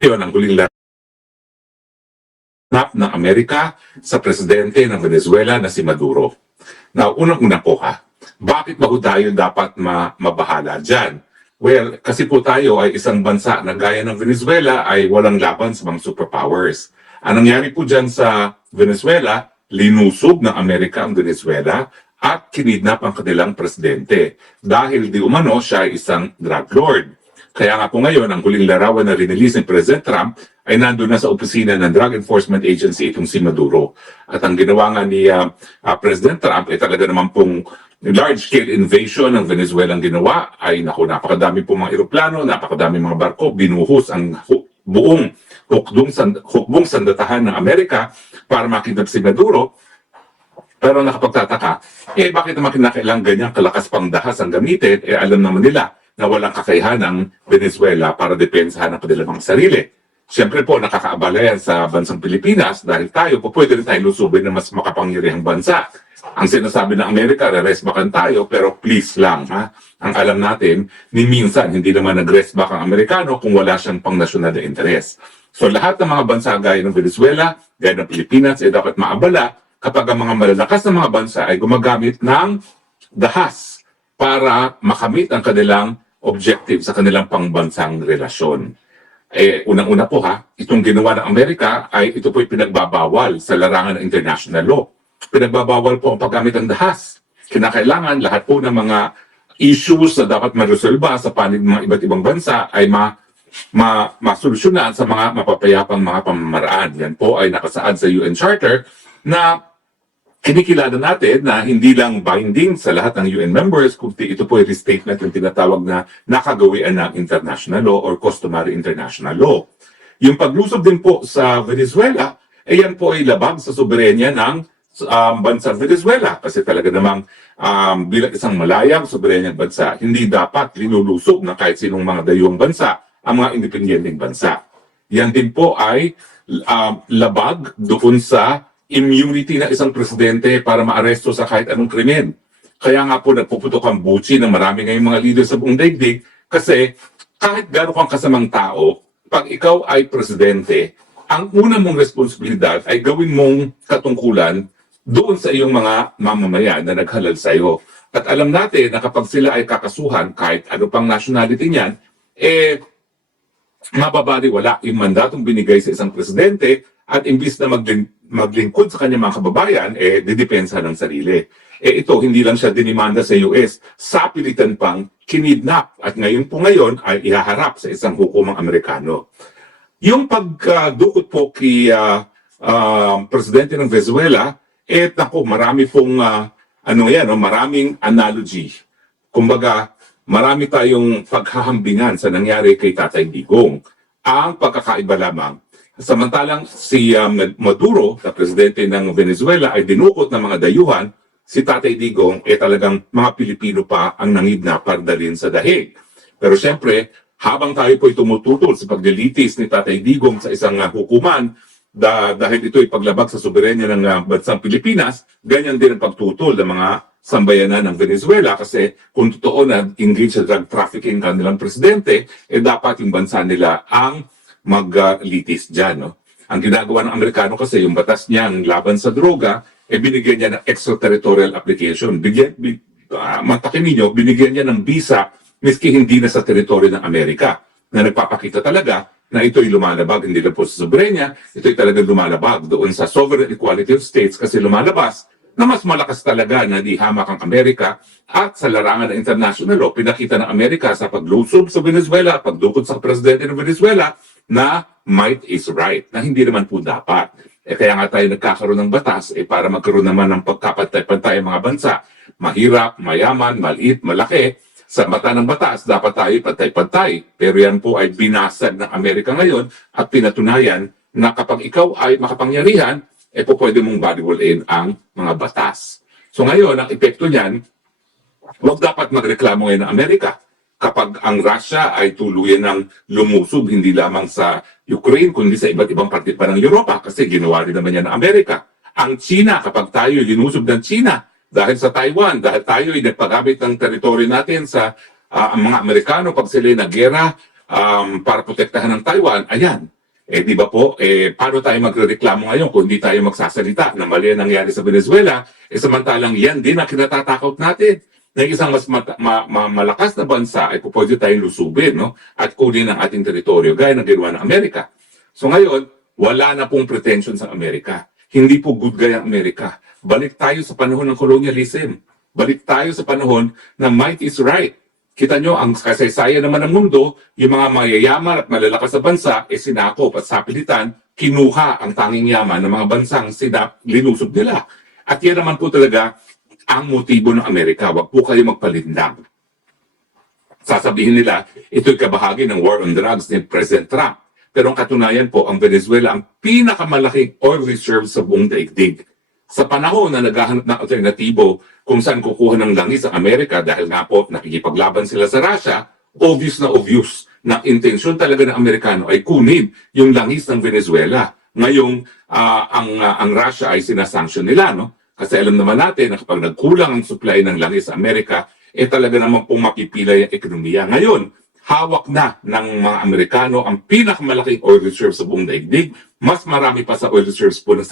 Yun ang huling laranap ng Amerika sa presidente ng Venezuela na si Maduro. Now, unang-una po bakit ba tayo dapat mabahala dyan? Well, kasi po tayo ay isang bansa na gaya ng Venezuela ay walang laban sa mga superpowers. Ang nangyari po dyan sa Venezuela, linusog ng Amerika ang Venezuela at kinidnap ang kanilang presidente dahil di umano siya ay isang drug lord. Kaya nga po ngayon, ang huling larawan na rinilis ni President Trump ay nandun na sa opisina ng Drug Enforcement Agency itong si Maduro. At ang ginawa nga ni President Trump ay talaga naman pong large-scale invasion ng Venezuela ang ginawa ay napakadami pong mga eroplano, napakadami mga barko, binuhos ang buong hukbong sandatahan ng Amerika para makidnap si Maduro. Pero nakapagtataka, bakit naman kinakailangan ganyang kalakas pang dahas ang gamitin? Alam naman nila na walang kakayahan ng Venezuela para depensahan ang kanilang mga sarili. Siyempre po, nakakaabala yan sa bansang Pilipinas dahil tayo po pwede rin tayo lusubin ng mas makapangyarihang bansa. Ang sinasabi ng Amerika, re-resbakan tayo, pero please lang, ang alam natin, ni minsan, hindi naman nag-resback ang Amerikano kung wala siyang pang-nasyonal na interes. So lahat ng mga bansa gaya ng Venezuela, gaya ng Pilipinas, ay dapat maabala kapag ang mga malalakas na mga bansa ay gumagamit ng dahas para makamit ang kanilang objective sa kanilang pangbansang relasyon. Unang-una po itong ginawa ng Amerika ay ito po'y pinagbabawal sa larangan ng international law. Pinagbabawal po ang paggamit ng dahas. Kinakailangan lahat po ng mga issues na dapat maresolba sa panig ng mga iba't ibang bansa ay masolusyonan sa mga mapapayapang mga pamamaraan. Yan po ay nakasaad sa UN Charter na kinikilala natin na hindi lang binding sa lahat ng UN members, kundi ito po ay restatement ng tinatawag na nakagawian ng international law or customary international law. Yung paglusob din po sa Venezuela, yan po ay labag sa soberenya ng bansang Venezuela. Kasi talaga namang bilang isang malayang soberenyang bansa, hindi dapat linulusob ng kahit sinong mga dayuhang bansa ang mga independenteng bansa. Yan din po ay labag doon sa immunity ng isang presidente para maaresto sa kahit anong krimen. Kaya nga po nagpuputok ang buchi ng marami ngayong mga leader sa buong daigdig kasi kahit gano'n kang kasamang tao, pag ikaw ay presidente, ang una mong responsibilidad ay gawin mong katungkulan doon sa iyong mga mamamayan na naghalal sa iyo. At alam natin na kapag sila ay kakasuhan, kahit ano pang nationality niyan, mababaliwala yung mandatong binigay sa isang presidente at imbis na maglingkod sa kanyang mga kababayan, didepensa ng sarili. Ito, hindi lang siya dinimanda sa US, sapilitan pang kinidnap at ngayon ay ihaharap sa isang hukumang Amerikano. Yung pagdukot po kay presidente ng Venezuela, marami pong maraming analogy. Kumbaga, marami tayong paghahambingan sa nangyari kay Tatay Digong. Ang pagkakaiba lamang, samantalang si Maduro, na presidente ng Venezuela, ay dinukot ng mga dayuhan, si Tatay Digong talagang mga Pilipino pa ang nangidnap para dalhin sa dahig. Pero siyempre, habang tayo po'y tumututol sa paglilitis ni Tatay Digong sa isang hukuman, dahil ito'y paglabag sa soberenya ng bansang Pilipinas, ganyan din ang pagtutol ng mga sambayanan ng Venezuela kasi kung totoo na engage sa drug trafficking kanilang presidente, dapat yung bansa nila ang maglitis dyan. No? Ang ginagawa ng Amerikano kasi yung batas niyang laban sa droga, binigyan niya ng extraterritorial application. Matakin ninyo, binigyan niya ng visa miski hindi na sa teritoryo ng Amerika na nagpapakita talaga na ito'y lumalabag, hindi lang po sa soberenya, ito'y talagang lumalabag doon sa sovereign equality of states kasi lumalabas na mas malakas talaga na di hamak ang Amerika at sa larangan ng international law, pinakita ng Amerika sa paglusob sa Venezuela, pagdukot sa presidente ng Venezuela na might is right, na hindi naman po dapat. Kaya nga tayo nagkakaroon ng batas para magkaroon naman ng pagkapantay-pantay ang mga bansa. Mahirap, mayaman, maliit, malaki. Sa mata ng batas, dapat tayo pantay-pantay. Pero yan po ay binasag ng Amerika ngayon at pinatunayan na kapag ikaw ay makapangyarihan, po pwede mong baliwalain ang mga batas. So ngayon, ang epekto niyan, huwag dapat magreklamo ngayon ng Amerika kapag ang Russia ay tuluyan ng lumusob hindi lamang sa Ukraine, kundi sa iba't ibang parte pa ng Europa kasi ginawa rin naman yan ng Amerika. Ang China, kapag tayo linusob ng China dahil sa Taiwan, dahil tayo ay nagpagamit ng teritoryo natin sa ang mga Amerikano pag sila naggera, para protektahan ng Taiwan, ayan. Di ba po, paano tayo magrereklamo ngayon kung hindi tayo magsasalita na mali ang nangyari sa Venezuela, samantalang yan din ang kinatatakot natin na isang mas malakas na bansa ay pwede tayong lusubin, no? At kunin ang ating teritoryo, gaya ng ginawa ng Amerika. So ngayon, wala na pong pretensions ang Amerika. Hindi po good guy ang Amerika. Balik tayo sa panahon ng colonialism. Balik tayo sa panahon na might is right. Kita nyo, ang kasaysayan naman ng mundo, yung mga mayayaman at malalakas na bansa, sinakop at sapilitan, kinuha ang tanging yaman ng mga bansang linusob nila. At yan naman po talaga ang motibo ng Amerika. Huwag po kayo magpalinlang. Sasabihin nila, ito'y kabahagi ng war on drugs ni President Trump. Pero ang katunayan po, ang Venezuela ang pinakamalaking oil reserve sa buong daigdig. Sa panahon na naghahanap ng alternatibo kung saan kukuha ng langis ang Amerika dahil nga po nakikipaglaban sila sa Russia, obvious na intensyon talaga ng Amerikano ay kunin yung langis ng Venezuela. Ngayong ang Russia ay sinasanction nila, no? Kasi alam naman natin na kapag nagkulang ang supply ng langis sa Amerika, talaga naman pong mapipilay ang ekonomiya. Ngayon, hawak na ng mga Amerikano ang pinakamalaking oil reserve sa buong daigdig, mas marami pa sa oil reserves po ng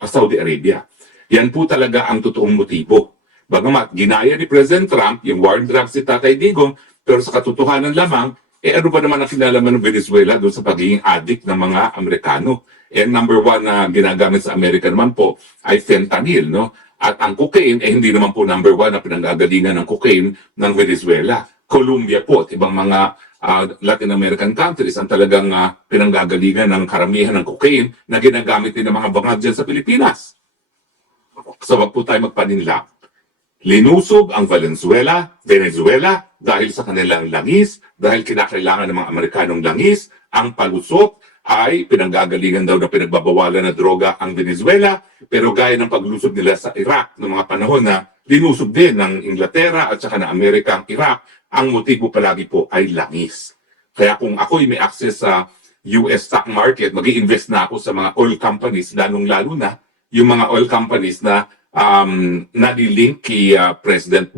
Saudi Arabia. Yan po talaga ang totoong motibo. Bagamat ginaya ni President Trump yung war on drugs si Tatay Digong, pero sa katotohanan lamang, ano ba naman ang kinalaman ng Venezuela doon sa pagiging addict ng mga Amerikano? Number one na ginagamit sa Amerika naman po ay fentanyl, no? At ang cocaine, hindi naman po number one na pinanggagalingan ng cocaine ng Venezuela. Colombia po at ibang mga Latin American countries ang talagang pinanggagalingan ng karamihan ng cocaine na ginagamit din ng mga bangag dyan sa Pilipinas. So wag po tayo magpaninla. Linusob ang Venezuela dahil sa kanilang langis, dahil kinakailangan ng mga Amerikanong langis, ang palusot ay pinanggagalingan daw na pinagbabawalan na droga ang Venezuela, pero gaya ng paglusob nila sa Iraq noong mga panahon na linusob din ng Inglaterra at saka ng Amerika ang Iraq, ang motibo palagi po ay langis. Kaya kung ako'y may access sa US stock market, mag-i-invest na ako sa mga oil companies, lalong-lalo na yung mga oil companies na nalilink kay President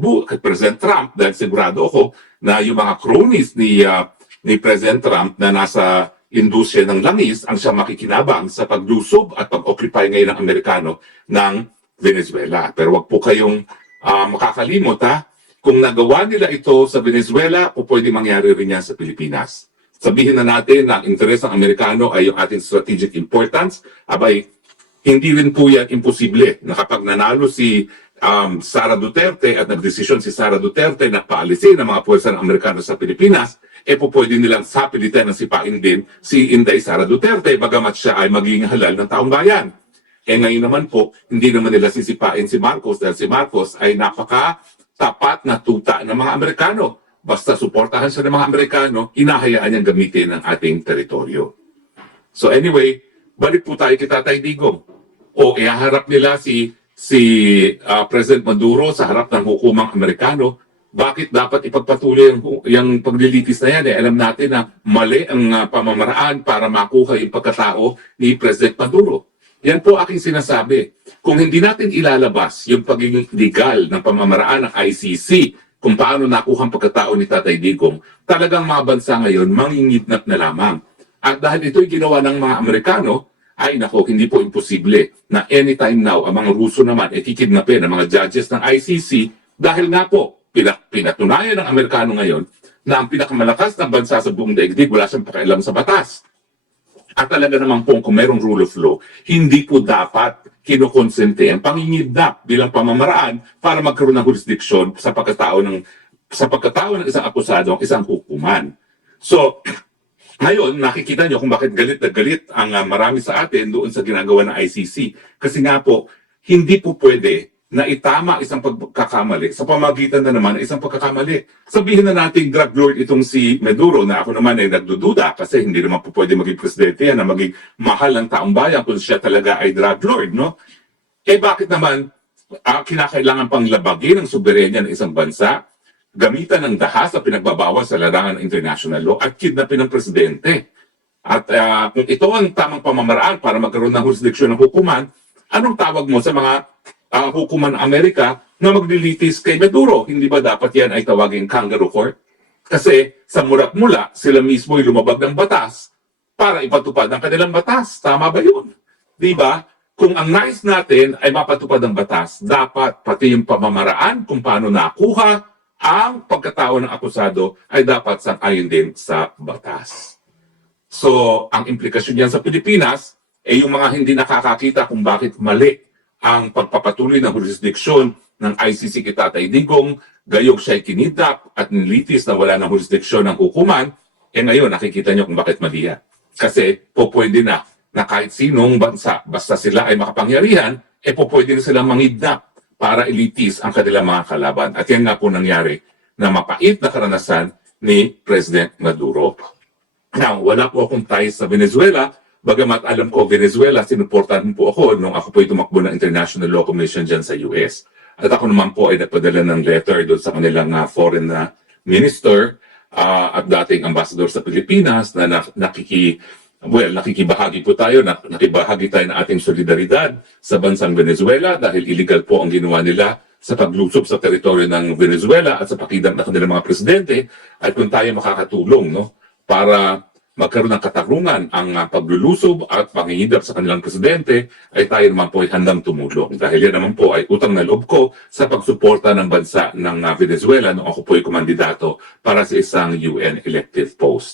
Trump, dahil sigurado ako na yung mga cronies ni President Trump na nasa industriya ng langis ang siya makikinabang sa paglusob at pag-occupy ngayon ng Amerikano ng Venezuela. Pero wag po kayong makakalimot, kung nagawa nila ito sa Venezuela, pwede mangyari rin yan sa Pilipinas. Sabihin na natin na ang interes ng Amerikano ay yung ating strategic importance, abay, hindi rin po yan imposible na kapag nanalo si Sara Duterte at nagdesisyon si Sara Duterte na paalisin ang mga puwersa ng Amerikano sa Pilipinas, pwede nilang sapilitan ng sipain din si Inday Sara Duterte, bagamat siya ay magiging halal ng taong bayan. Ngayon naman po, hindi naman nila sisipain si Marcos dahil si Marcos ay napaka-tapat na tuta ng mga Amerikano. Basta suportahan siya ng mga Amerikano, hinahayaan niyang gamitin ang ating teritoryo. So anyway, balik po tayo kay Tatay Digong. Ihaharap nila si President Maduro sa harap ng hukumang Amerikano. Bakit dapat ipagpatuloy yung paglilitis na yan? Alam natin na mali ang pamamaraan para makuha yung pagkatao ni President Maduro. Yan po aking sinasabi. Kung hindi natin ilalabas yung pagiging legal ng pamamaraan ng ICC kung paano nakuha ang pagkatao ni Tatay Digong, talagang mga bansa ngayon mangingidnap na lamang. At dahil ito'y ginawa ng mga Amerikano, ay nako, hindi po imposible na anytime now, ang mga Ruso naman kikidnapin ang mga judges ng ICC dahil nga po, pinatunayan ng Amerikano ngayon na ang pinakamalakas na bansa sa buong daigdig wala siyang pakialam sa batas. At talaga naman po kung mayroong rule of law, hindi po dapat kinukonsente ang pangingidnap bilang pamamaraan para magkaroon ng jurisdiction sa pagkatao ng isang akusado, isang hukuman. So, ngayon, nakikita nyo kung bakit galit na galit ang marami sa atin doon sa ginagawa ng ICC. Kasi nga po, hindi po pwede na itama isang pagkakamali sa pamagitan na naman isang pagkakamali. Sabihin na natin drug lord itong si Maduro na ako naman ay nagdududa kasi hindi naman po pwede maging presidente yan na maging mahal ng taong bayan kung siya talaga ay drug lord, no? Bakit naman kinakailangan pang labagin ang soberenya ng isang bansa, gamitan ng dahas na pinagbabawal sa larangan ng international law at kidnapin ng presidente? At kung ito ang tamang pamamaraan para magkaroon ng jurisdiksyon ng hukuman, anong tawag mo sa mga hukuman ng Amerika na maglilitis kay Maduro? Hindi ba dapat yan ay tawagin kangaroo court? Kasi sa mulat-mula, sila mismo ay lumabag ng batas para ipatupad ang kanilang batas. Tama ba yun? Di ba? Kung ang nais natin ay mapatupad ang batas, dapat pati yung pamamaraan kung paano nakuha ang pagkatao ng akusado ay dapat sang-ayon din sa batas. So, ang implikasyon niyan sa Pilipinas ay yung mga hindi nakakakita kung bakit mali ang pagpapatuloy ng jurisdiksyon ng ICC kay Tatay Digong, gayong siya'y kinidnap at nilitis na wala ng jurisdiksyon ng hukuman, ngayon nakikita niyo kung bakit mali yan. Kasi pwede na kahit sinong bansa, basta sila ay makapangyarihan, pwede na silang mangidnap para ilitis ang kanilang mga kalaban. At yan nga po nangyari na mapait na karanasan ni President Maduro. Now, wala po akong ties sa Venezuela, bagamat alam ko Venezuela, sinuportahan po ako nung ako po ay tumakbo ng International Law Commission dyan sa US. At ako naman po ay nagpadala ng letter doon sa kanilang foreign minister at dating ambassador sa Pilipinas na nakikibahagi po tayo, nakibahagi tayo ng ating solidaridad sa bansang Venezuela dahil illegal po ang ginawa nila sa paglusob sa teritoryo ng Venezuela at sa pakidang ng kanilang mga presidente at kung tayo makakatulong para magkaroon ng katarungan ang paglulusob at panghihidap sa kanilang presidente ay tayo naman po ay handang tumulong dahil yan naman po ay utang na loob ko sa pagsuporta ng bansa ng Venezuela nung ako po ay kumandidato para sa isang UN elective post.